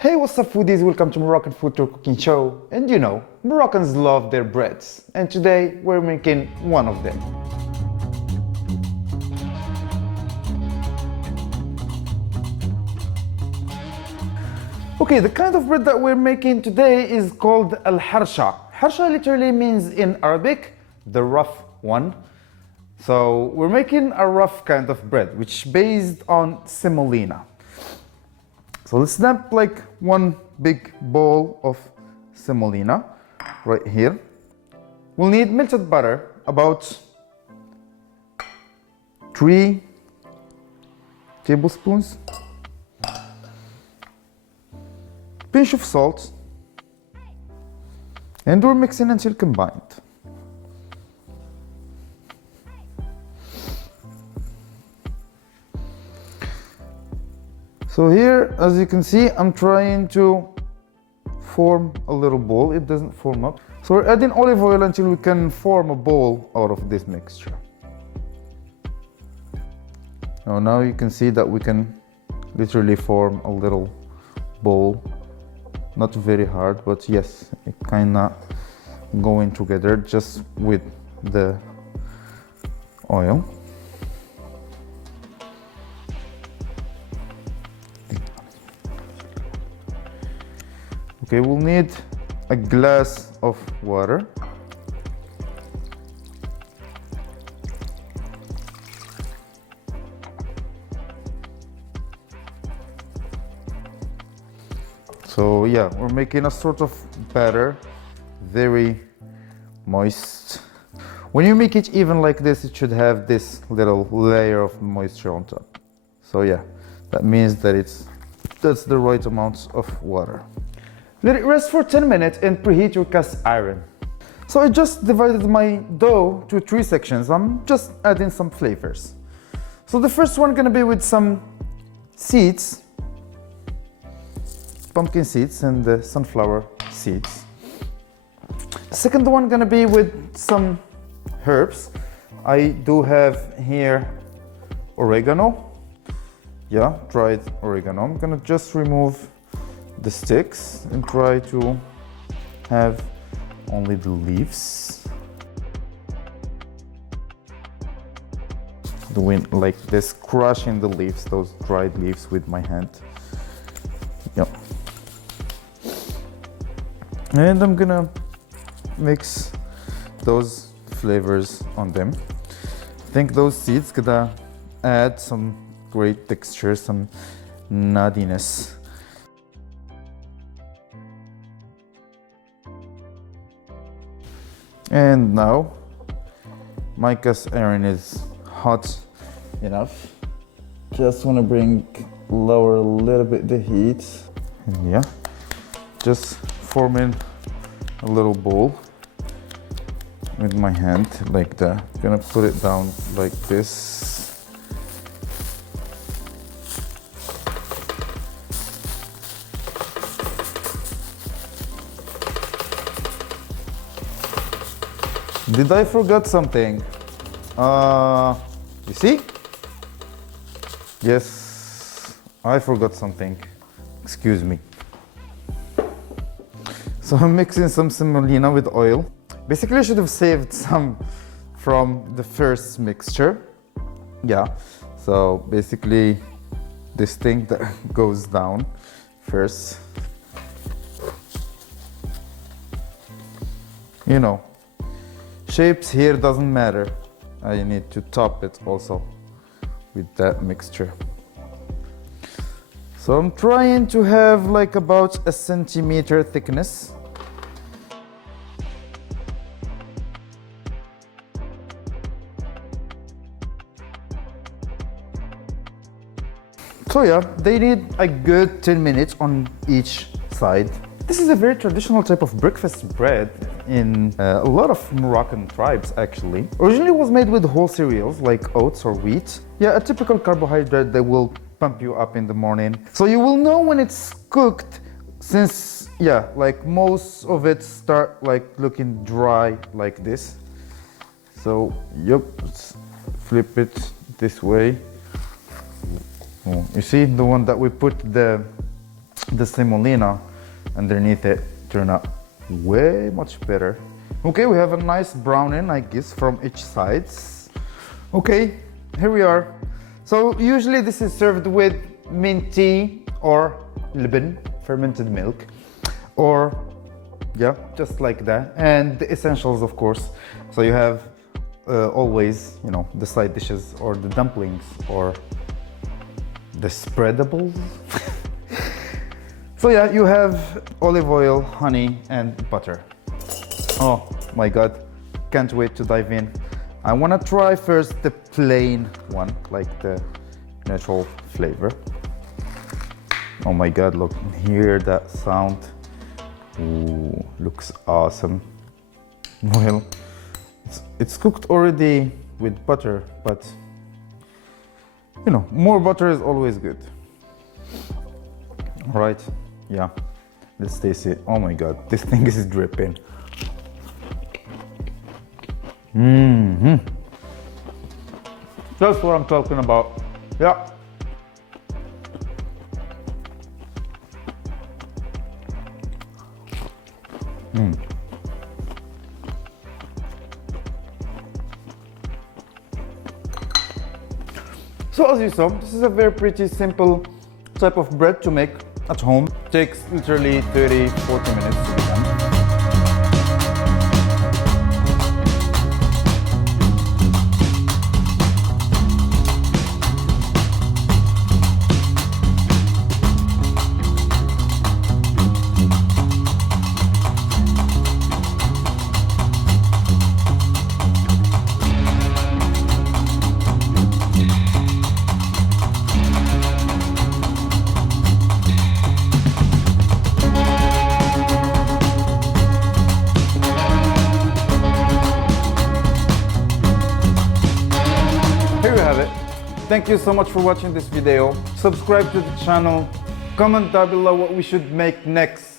Hey, what's up foodies? Welcome to Moroccan Food Tour Cooking Show. And you know, Moroccans love their breads. And today we're making one of them. Okay, the kind of bread that we're making today is called الحرشة. Harcha literally means in Arabic, the rough one. So we're making a rough kind of bread, which is based on semolina. So let's snap like one big bowl of semolina right here. We'll need melted butter, about 3 tablespoons, pinch of salt, and we're mixing until combined. So here, as you can see, I'm trying to form a little bowl. It doesn't form up. So we're adding olive oil until we can form a bowl out of this mixture. So now you can see that we can literally form a little bowl. Not very hard, but yes, it kinda going together just with the oil. Okay, we'll need a glass of water. So yeah, we're making a sort of batter, very moist. When you make it even like this, it should have this little layer of moisture on top. So yeah, that means that that's the right amount of water. Let it rest for 10 minutes and preheat your cast iron. So I just divided my dough to 3 sections. I'm just adding some flavors. So the first one gonna be with some seeds, pumpkin seeds and the sunflower seeds. The second one gonna be with some herbs. I do have here oregano. Yeah, dried oregano. I'm gonna just remove the sticks and try to have only the leaves. Doing like this, crushing the leaves, those dried leaves with my hand. Yep. And I'm gonna mix those flavors on them. I think those seeds gonna add some great texture, some nuttiness. And now my cast iron is hot enough. Just want to lower a little bit the heat. And yeah, just forming a little bowl with my hand like that. Gonna put it down like this. Did I forget something? You see? Yes, I forgot something. Excuse me. So I'm mixing some semolina with oil. Basically, I should have saved some from the first mixture. Yeah, so basically this thing that goes down first. You know, shapes here doesn't matter. I need to top it also with that mixture. So I'm trying to have like about a centimeter thickness. So yeah, they need a good 10 minutes on each side. This is a very traditional type of breakfast bread in a lot of Moroccan tribes actually. Originally it was made with whole cereals like oats or wheat. Yeah, a typical carbohydrate that will pump you up in the morning. So you will know when it's cooked since, yeah, like most of it start like looking dry like this. So, yep, let's flip it this way. Oh, you see the one that we put the the semolina underneath it turn out way much better. Okay, we have a nice browning, I guess, from each sides. Okay, here we are. So usually this is served with mint tea or liban, fermented milk, or yeah, just like that. And the essentials, of course. So you have always, you know, the side dishes or the dumplings or the spreadables. So yeah, you have olive oil, honey, and butter. Oh my God, can't wait to dive in. I wanna try first the plain one, like the natural flavor. Oh my God, look, hear that sound. Ooh, looks awesome. Well, it's cooked already with butter, but you know, more butter is always good. All right, yeah, let's taste it. Oh my God, this thing is dripping. That's what I'm talking about. Yeah. So as you saw, this is a very pretty simple type of bread to make at home. Takes literally 30-40 minutes to be done. Here you have it. Thank you so much for watching this video. Subscribe to the channel. Comment down below what we should make next.